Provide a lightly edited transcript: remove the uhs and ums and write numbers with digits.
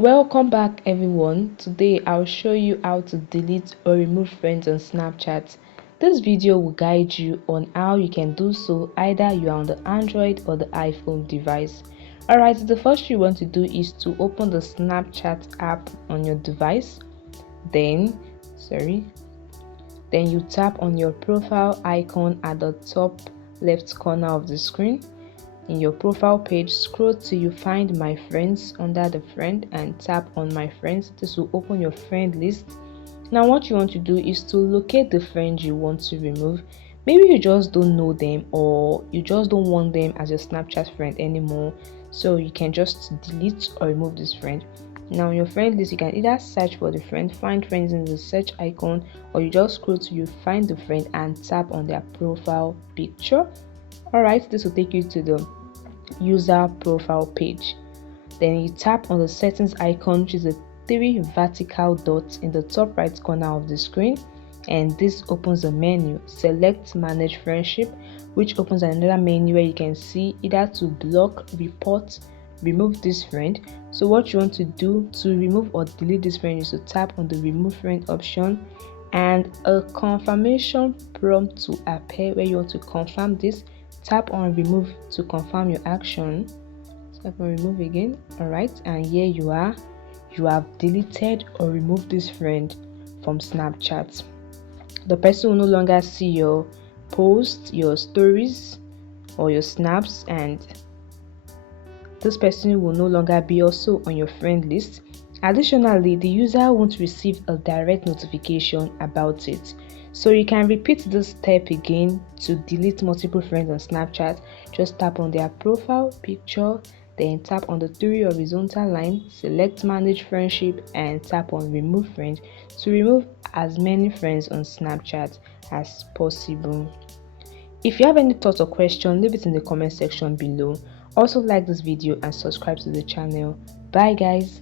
Welcome back everyone. Today I'll show you how to delete or remove friends on Snapchat. This video will guide you on how you can do so either you are on the Android or the iPhone device. Alright, the first thing you want to do is to open the Snapchat app on your device. Then you tap on your profile icon at the top left corner of the screen. In your profile page, scroll till you find my friends under the friend and tap on my friends. This will open your friend list. Now what you want to do is to locate the friend you want to remove. Maybe you just don't know them or you just don't want them as your Snapchat friend anymore, so you can just delete or remove this friend. Now on your friend list, you can either search for the friend, find friends in the search icon, or you just scroll till you find the friend and tap on their profile picture. Alright, this will take you to the user profile page. Then you tap on the settings icon, which is the 3 vertical dots in the top right corner of the screen, and this opens a menu. Select manage friendship, which opens another menu where you can see either to block, report, remove this friend. So what you want to do to remove or delete this friend is to tap on the remove friend option, and a confirmation prompt to appear where you want to confirm this. Tap on remove to confirm your action. Tap on remove again. Alright, and here you are. You have deleted or removed this friend from Snapchat. The person will no longer see your posts, your stories, or your snaps, and this person will no longer be also on your friend list. Additionally, the user won't receive a direct notification about it. So you can repeat this step again to delete multiple friends on Snapchat. Just tap on their profile picture, then tap on the 3 horizontal line, select manage friendship, and tap on remove friend to remove as many friends on Snapchat as possible. If you have any thoughts or questions, leave it in the comment section below. Also like this video and subscribe to the channel. Bye guys.